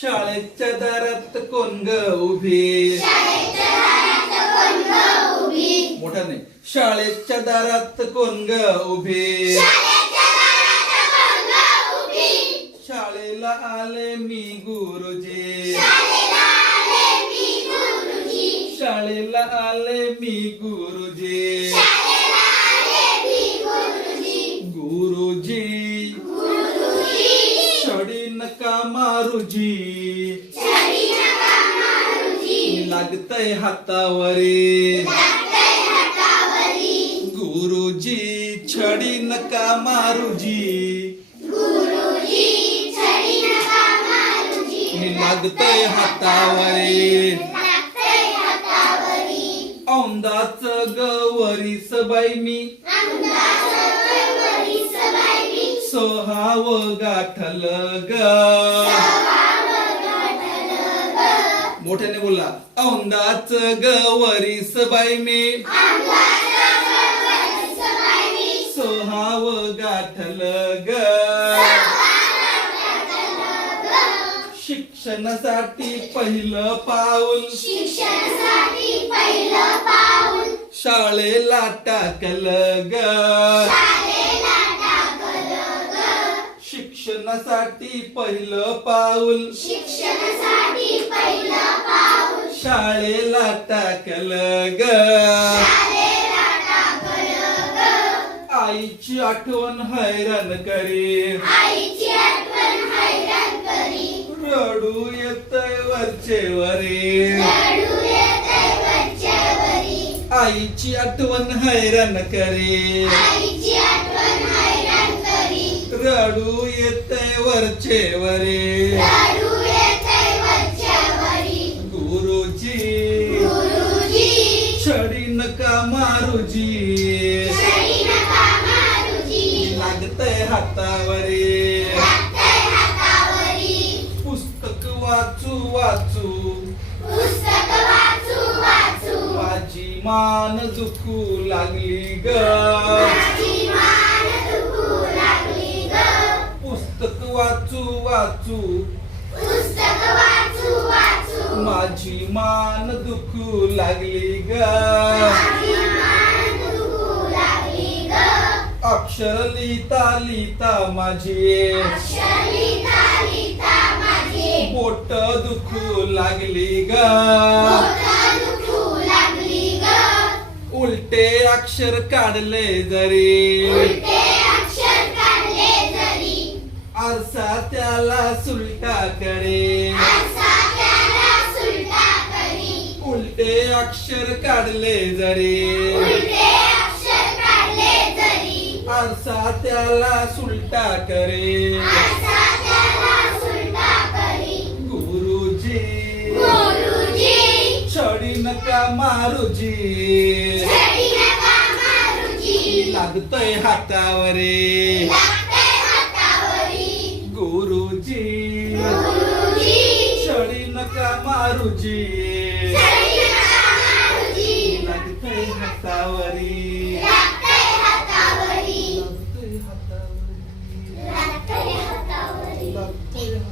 शाळेच्या दारात कोण ग उभी मोठ्याने शाळेच्या दारात कोण ग उभी शाळेला आले मी गुरुजी शाळेला आले मी गुरुजी गुरुजी छडी नका मारुजी लागतय हातावरी गुरुजी छडी नका मारुजी लागतय हातावरी औंदाच गवरीस बाई मी सोहाव गाठल ग मोठ्याने बोला औंदाच गवरीस बाई मी सोहाव गाठल ग शिक्षणासाठी पहिलं पाऊल शाळेला टाकल ग शिक्षणासाठी पहिलं पाऊल शाळेला टाकल ग आईची आठवण हैराण करी रडू येतय वरचे वरी आईची आठवण हैराण करी रडू येतय वरचे वरी गुरुजी छडी नका मारुजी लागतय हातावरी पुस्तक वाचू वाचू माझी मान दुखू लागली ग पुस्तक वाचू वाचू माझी मान दुखू लागली ग अक्षर लिहिता लिहिता माझी बोट दुखू लागली ग उलटे अक्षर काढले जरी आरसा त्याला सुलटा करे उलटे अक्षर काढले जरी आरसा त्याला सुलटा करे गुरुजी छडी नका मारुजी लागतय हातावरी गुरुजी छडी नका मारुजी